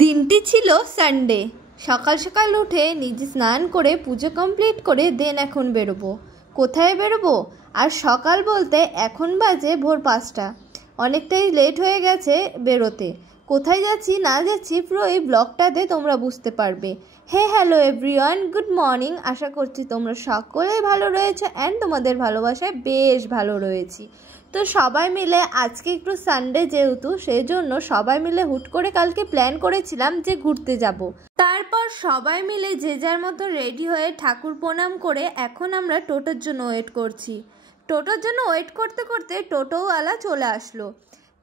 দিনটি ছিল সানডে। সকাল সকাল উঠে নিজে স্নান করে পুজো কমপ্লিট করে দেন এখন বেরোবো। কোথায় বেরোবো? আর সকাল বলতে এখন বাজে ভোর 5টা, অনেকটাই লেট হয়ে গেছে বেরোতে। কোথায় যাচ্ছি না যাচ্ছি পুরো এই ব্লগটাতে তোমরা বুঝতে পারবে। Hello everyone, good morning. আশা করছি তোমরা সকলেই ভালো রয়েছে অ্যান্ড তোমাদের ভালোবাসায় বেশ ভালো রয়েছি। তো সবাই মিলে আজকে একটু সানডে যেহেতু, সেই জন্য সবাই মিলে হুট করে কালকে প্ল্যান করেছিলাম যে ঘুরতে যাব। তারপর সবাই মিলে যে যার মতো রেডি হয়ে ঠাকুর প্রণাম করে এখন আমরা টোটোর জন্য ওয়েট করছি। টোটোর জন্য ওয়েট করতে করতে টোটোওয়ালা চলে আসলো।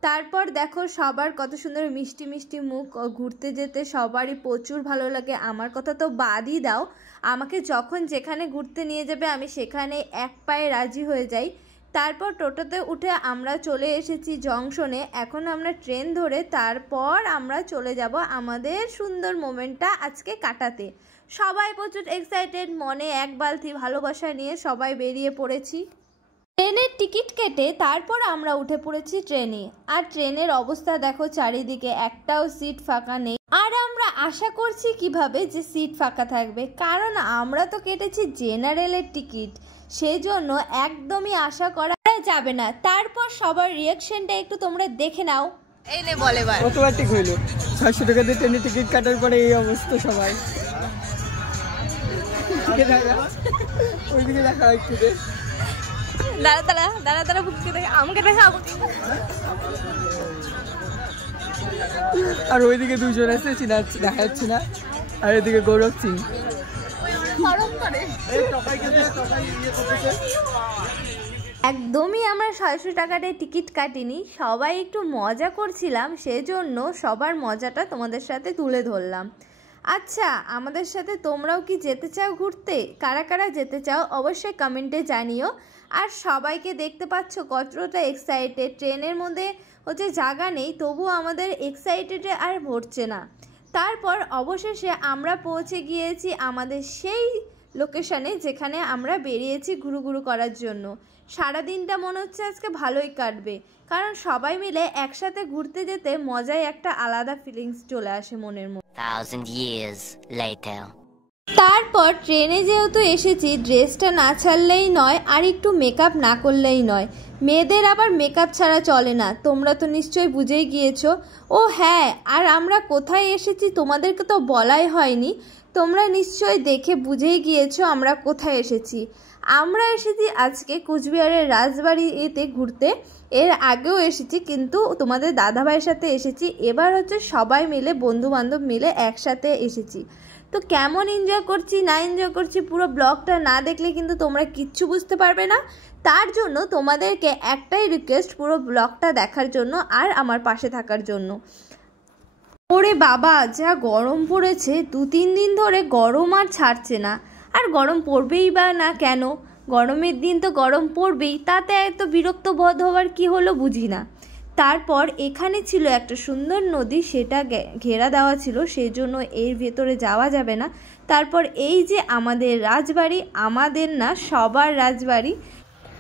তারপর দেখো সবার কত সুন্দর মিষ্টি মিষ্টি মুখ। ঘুরতে যেতে সবারই প্রচুর ভালো লাগে। আমার কথা তো বাদই দাও, আমাকে যখন যেখানে ঘুরতে নিয়ে যাবে আমি সেখানে এক পায়ে রাজি হয়ে যাই। তারপর টোটোতে উঠে আমরা চলে এসেছি জংশনে। এখন আমরা ট্রেন ধরে তারপর আমরা চলে যাব আমাদের সুন্দর মোমেন্টটা আজকে কাটাতে। সবাই প্রচুর এক্সাইটেড, মনে এক বালতি ভালোবাসা নিয়ে সবাই বেরিয়ে পড়েছি। ট্রেনের টিকিট কেটে তারপর আমরা উঠে পড়েছি ট্রেনে। আর ট্রেনের অবস্থা দেখো, চারিদিকে একটাও সিট ফাঁকা নেই। আর আমরা আশা করছি কিভাবে যে সিট ফাঁকা থাকবে, কারণ আমরা তো কেটেছি জেনারেলের টিকিট, সেই জন্য একদমই আশা করা যাবে না। তারপর সবার রিয়াকশনটা একটু তোমরা দেখে নাও। এই নে বলে এবার কতবার ঠিক হইলো? 600 টাকা দিয়ে ট্রেনের টিকিট কাটার পরে এই অবস্থা সবাই। ওইদিকে দেখা একটু দে। দাঁড়া বুঝতে দেখে আমাকে দেখা। আর ওইদিকে দুজন আছে, দেখা যাচ্ছে না। আর এদিকে গৌরব সিং একদমই আমরা 600 টাকাতে টিকিট কাটিনি, সবাই একটু মজা করছিলাম, সেজন্য সবার মজাটা তোমাদের সাথে তুলে ধরলাম। আচ্ছা, আমাদের সাথে তোমরাও কি যেতে চাও ঘুরতে? কারা কারা যেতে চাও অবশ্যই কমেন্টে জানিও। আর সবাইকে দেখতে পাচ্ছ কতটা এক্সাইটেড। ট্রেনের মধ্যে জায়গা নেই, তবুও আমাদের এক্সাইটেডে আর ভরছে না। তারপর অবশেষে আমরা পৌঁছে গিয়েছি আমাদের সেই লোকেশানে যেখানে আমরা বেরিয়েছি ঘুরু করার জন্য। সারাদিনটা মনে হচ্ছে আজকে ভালোই কাটবে, কারণ সবাই মিলে একসাথে ঘুরতে যেতে মজাই একটা আলাদা ফিলিংস চলে আসে মনের মধ্যে। তারপর ট্রেনে যেহেতু এসেছি, ড্রেসটা না ছাড়লেই নয় আর একটু মেকআপ না করলেই নয়। মেয়েদের আবার মেকআপ ছাড়া চলে না, তোমরা তো নিশ্চয়ই বুঝেই গিয়েছো। ও হ্যাঁ, আর আমরা কোথায় এসেছি তোমাদেরকে তো বলাই হয়নি, তোমরা নিশ্চয়ই দেখে বুঝেই গিয়েছো আমরা কোথায় এসেছি। আমরা এসেছি আজকে কুচবিহারের রাজবাড়িতে ঘুরতে। এর আগেও এসেছি, কিন্তু তোমাদের দাদাভাইয়ের সাথে এসেছি। এবার সবাই মিলে বন্ধু বান্ধব মিলে একসাথে এসেছি। তো কেমন এনজয় করছি না এনজয় করছি পুরো ব্লগটা না দেখলে কিন্তু তোমরা কিচ্ছু বুঝতে পারবে না। তার জন্য তোমাদেরকে একটাই রিকোয়েস্ট, পুরো ব্লগটা দেখার জন্য আর আমার পাশে থাকার জন্য। ওরে বাবা, যা গরম পড়েছে, 2-3 দিন ধরে গরম আর ছাড়ছে না। আর গরম পড়বেই বা না কেন, গরমের দিন তো গরম পড়বেই, তাতে এত বিরক্ত বোধ হওয়ার কি হলো বুঝি না। তারপর এখানে ছিল একটা সুন্দর নদী, সেটা ঘেরা দেওয়া ছিল, সেই জন্য এর ভেতরে যাওয়া যাবে না। তারপর এই যে আমাদের রাজবাড়ি, আমাদের না সবার রাজবাড়ি।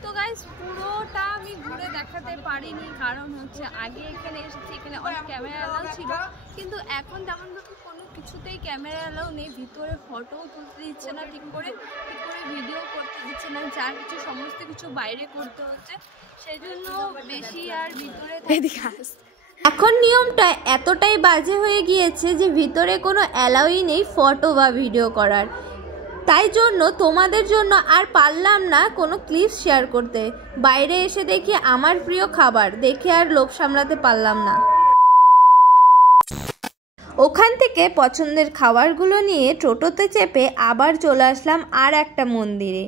তো গাইস, পুরোটা আমি ঘুরে দেখাতে পারিনি, কারণ আগে এখানে এসেছি, এখানে অনেক ক্যামেরা অ্যালাউ ছিল, কিন্তু এখন তেমন কোনো কিছুতেই ক্যামেরা অ্যালাউ নেই। ভিতরে ফটোও তুলতে দিচ্ছে না, ঠিক করে ভিডিও করতে দিচ্ছে না, যা কিছু সমস্ত কিছু বাইরে করতে হচ্ছে, সেই জন্য বেশি আর ভিতরে এখন নিয়মটা এতটাই বাজে হয়ে গিয়েছে যে ভিতরে কোনো অ্যালাউই নেই ফটো বা ভিডিও করার। তাই জন্য তোমাদের জন্য আর পারলাম না কোনো ক্লিপস শেয়ার করতে। বাইরে এসে দেখি আমার প্রিয় খাবার, দেখে আর লোভ সামলাতে পারলাম না। ওখান থেকে পছন্দের খাবারগুলো নিয়ে টোটোতে চেপে আবার চলে আসলাম আর একটা মন্দিরে।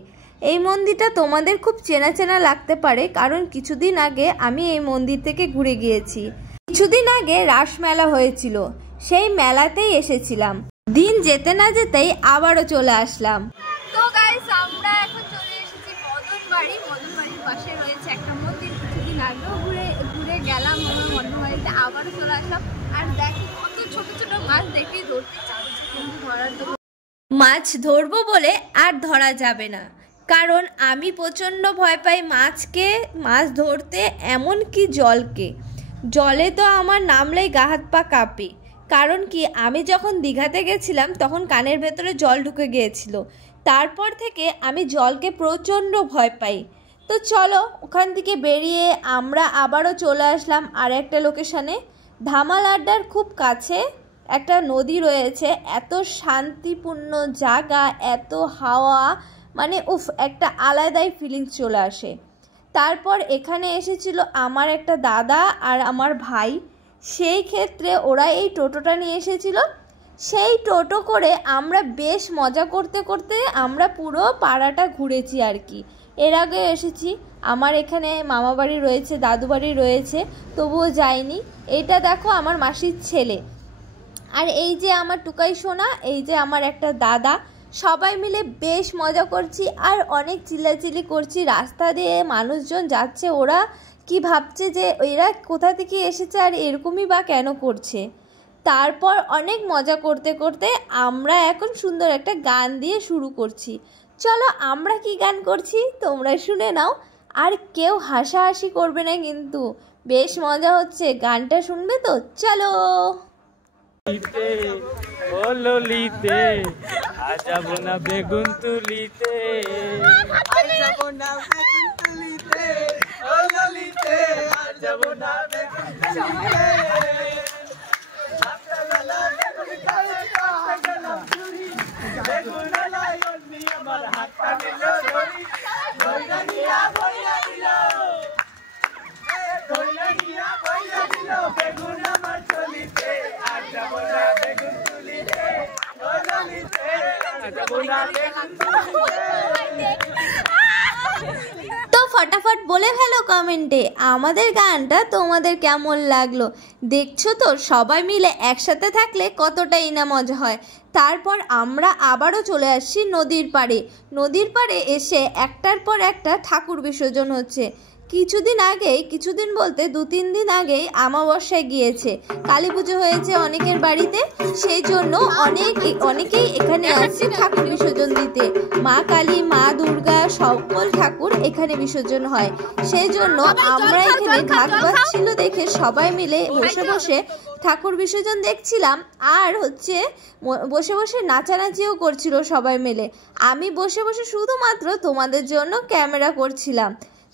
এই মন্দিরটা তোমাদের খুব চেনা চেনা লাগতে পারে, কারণ কিছুদিন আগে আমি এই মন্দির থেকে ঘুরে গিয়েছি। কিছুদিন আগে রাস মেলা হয়েছিল, সেই মেলাতেই এসেছিলাম। দিন যেতে না যেতেই আবারও চলে আসলাম। তো গাইস, আমরা এখন চলে এসেছি মদনবাড়ির পাশে রয়েছে একটা মন্দির। কিছুদিন আগেও ঘুরে গেলাম মদনবাড়িতে, আবারও চলে আসলাম। আর দেখি কত ছোট ছোট মাছ দেখি, ধরতে চাচ্ছি কিন্তু ধরার জন্য মাছ ধরবো বলে আর ধরা যাবে না, কারণ আমি প্রচণ্ড ভয় পাই মাছকে, মাছ ধরতে, এমনকি জলকে। জলে তো আমার নামলেই গা হাত পা কাঁপে। কারণ কি আমি যখন দীঘাতে গেছিলাম তখন কানের ভেতরে জল ঢুকে গিয়েছিল, তারপর থেকে আমি জলকে প্রচণ্ড ভয় পাই। তো চলো ওখান থেকে বেরিয়ে আমরা আবারও চলে আসলাম আর একটা লোকেশানে। ধামাল আড্ডার খুব কাছে একটা নদী রয়েছে, এত শান্তিপূর্ণ জায়গা, এত হাওয়া, মানে উফ, একটা আলাদাই ফিলিংস চলে আসে। তারপর এখানে এসেছিল আমার একটা দাদা আর আমার ভাই, সেই ক্ষেত্রে ওরা এই টোটোটা নিয়ে এসেছিল। সেই টোটো করে আমরা বেশ মজা করতে করতে আমরা পুরো পাড়াটা ঘুরেছি আর কি। এর আগে এসেছি, আমার এখানে মামা বাড়ি রয়েছে, দাদু বাড়ি রয়েছে, তবুও যাইনি। এইটা দেখো আমার মাসির ছেলে, আর এই যে আমার টুকাই সোনা, এই যে আমার একটা দাদা, সবাই মিলে বেশ মজা করছি আর অনেক চিল্লাচিল্লি করছি। রাস্তা দিয়ে মানুষজন যাচ্ছে, ওরা কি ভাবছে যে এরা কোথা থেকে এসেছে আর এরকমই বা কেন করছে। তারপর অনেক মজা করতে করতে আমরা এখন সুন্দর একটা গান দিয়ে শুরু করছি। চলো আমরা কি গান করছি তোমরা শুনে নাও, আর কেউ হাসাহাসি করবে না কিন্তু, বেশ মজা হচ্ছে, গানটা শুনবে তো? চলো। ও ললিতে আজাবো না বেগুন তুলিতে, আজাবো না বেগুন তুলিতে, ও ললিতে আজাবো না বেগুন তুলিতে, রাতবেলা বেগুন খায় গেলাম চুরি, বেগুন লায়নি আমার হাতটা নিল ধরি, ধইরা নিয়া বইয়া দিল, ধইরা নিয়া বইয়া দিল, বেগুন আমার চলিতে, আজাবো না বেগুন তুলিতে, ও ললিতে আজাবো না বেগুন তুলিতে। তো ফটাফট বলে ফেলো কমেন্টে আমাদের গানটা তোমাদের কেমন লাগলো। দেখছো তো সবাই মিলে একসাথে থাকলে কতটাই না মজা হয়। তারপর আমরা আবারও চলে আসছি নদীর পাড়ে। নদীর পাড়ে এসে একটার পর একটা ঠাকুর বিসর্জন হচ্ছে। কিছুদিন বলতে 2-3 দিন আগেই অমাবস্যায় গিয়েছে, কালী পুজো হয়েছে অনেকের বাড়িতে, সেই জন্য অনেকেই এখানে আসছে ঠাকুর বিসর্জন দিতে। মা কালী, মা দুর্গা, সকল ঠাকুর এখানে বিসর্জন হয়। সেই জন্য আমরা এখানে ঢাক বাজছিল দেখে সবাই মিলে বসে বসে ঠাকুর বিসর্জন দেখছিলাম, আর বসে বসে নাচানাচিও করছিল সবাই মিলে। আমি বসে বসে শুধুমাত্র তোমাদের জন্য ক্যামেরা করছিলাম।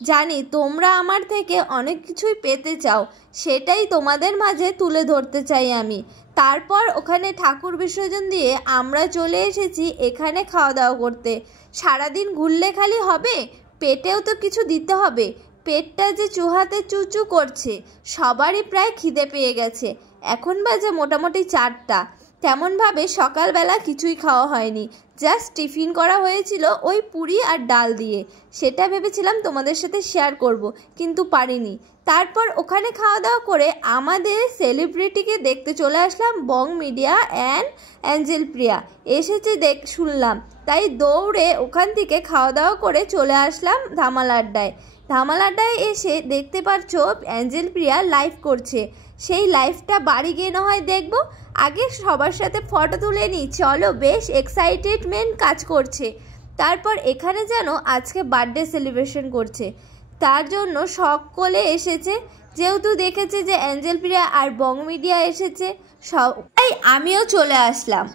জানি তোমরা আমার থেকে অনেক কিছুই পেতে চাও, সেটাই তোমাদের মাঝে তুলে ধরতে চাই আমি। তারপর ওখানে ঠাকুর বিসর্জন দিয়ে আমরা চলে এসেছি এখানে খাওয়া দাওয়া করতে। সারাদিন ঘুরলে খালি হবে, পেটেও তো কিছু দিতে হবে। পেটটা যে চুহাতে চুচু করছে, সবারই প্রায় খিদে পেয়ে গেছে। এখন বাজে মোটামুটি 4টা। তেমনভাবে সকালবেলা কিছুই খাওয়া হয়নি, জাস্ট টিফিন করা হয়েছিল ওই পুরি আর ডাল দিয়ে, সেটা ভেবেছিলাম তোমাদের সাথে শেয়ার করব, কিন্তু পারিনি। তারপর ওখানে খাওয়া দাওয়া করে আমাদের সেলিব্রিটিকে দেখতে চলে আসলাম, বং মিডিয়া অ্যান্ড অ্যাঞ্জেল প্রিয়া এসেছে শুনলাম, তাই দৌড়ে ওখান থেকে খাওয়া দাওয়া করে চলে আসলাম ধামাল আড্ডায়। ধামাল আড্ডায় এসে দেখতে পাচ্ছ অ্যাঞ্জেল প্রিয়া লাইভ করছে, সেই লাইভটা বাড়ি গিয়ে না হয় দেখবো, আগে সবার সাথে ফটো তুলে নিই। চলো, বেশ এক্সাইটেডমেন্ট কাজ করছে। তারপর এখানে যেন আজকে বার্থডে সেলিব্রেশন করছে, তার জন্য সকলে এসেছে, যেহেতু দেখেছে যে অ্যাঞ্জেল প্রিয়া আর বং মিডিয়া এসেছে, সবাই আমিও চলে আসলাম।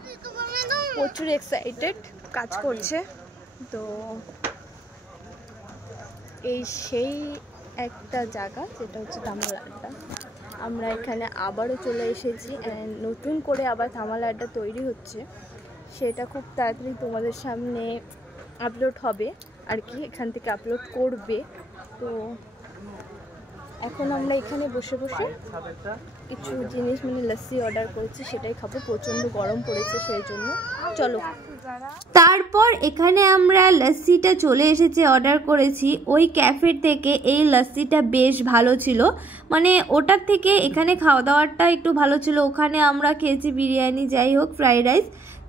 প্রচুর এক্সাইটেড কাজ করছে। তো এই সেই একটা জায়গা যেটা হচ্ছে ধামাল আড্ডা, আমরা এখানে আবারও চলে এসেছি। নতুন করে আবার ধামাল আড্ডা তৈরি হচ্ছে, সেটা খুব তাড়াতাড়ি তোমাদের সামনে আপলোড হবে আর কি, এখান থেকে আপলোড করবে। তো এখন আমরা এখানে বসে বসে কিছু জিনিস মানে লস্যি অর্ডার করেছি, সেটাই খাবো, প্রচণ্ড গরম পড়েছে সেই জন্য। চলো। তারপর এখানে আমরা লস্যিটা চলে এসেছে, অর্ডার করেছি ওই ক্যাফে থেকে। এই লস্যিটা বেশ ভালো ছিল, মানে ওটার থেকে এখানে খাওয়া দাওয়াটা একটু ভালো ছিল। ওখানে আমরা খেয়েছি বিরিয়ানি, যাই হোক ফ্রাইড রাইস।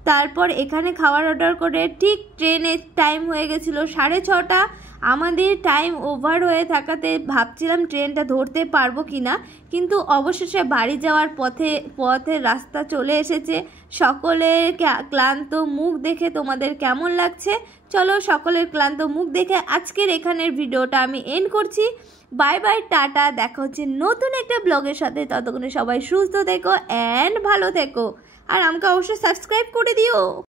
তারপর এখানে খাবার অর্ডার করে ঠিক ট্রেনের টাইম হয়ে গেছিলো 6:30, আমাদের টাইম ওভার হয়ে থাকাতে ভাবছিলাম ট্রেনটা ধরতে পারবো কি না, কিন্তু অবশেষে বাড়ি যাওয়ার পথের রাস্তা চলে এসেছে। সকলের ক্লান্ত মুখ দেখে তোমাদের কেমন লাগছে? চলো সকলের ক্লান্ত মুখ দেখে আজকের এখানের ভিডিওটা আমি এন্ড করছি। বাই বাই, টাটা, দেখা হচ্ছে নতুন একটা ব্লগের সাথে। ততক্ষণে সবাই সুস্থ থেকো অ্যান্ড ভালো থেকো, আর আমাকে অবশ্যই সাবস্ক্রাইব করে দিও।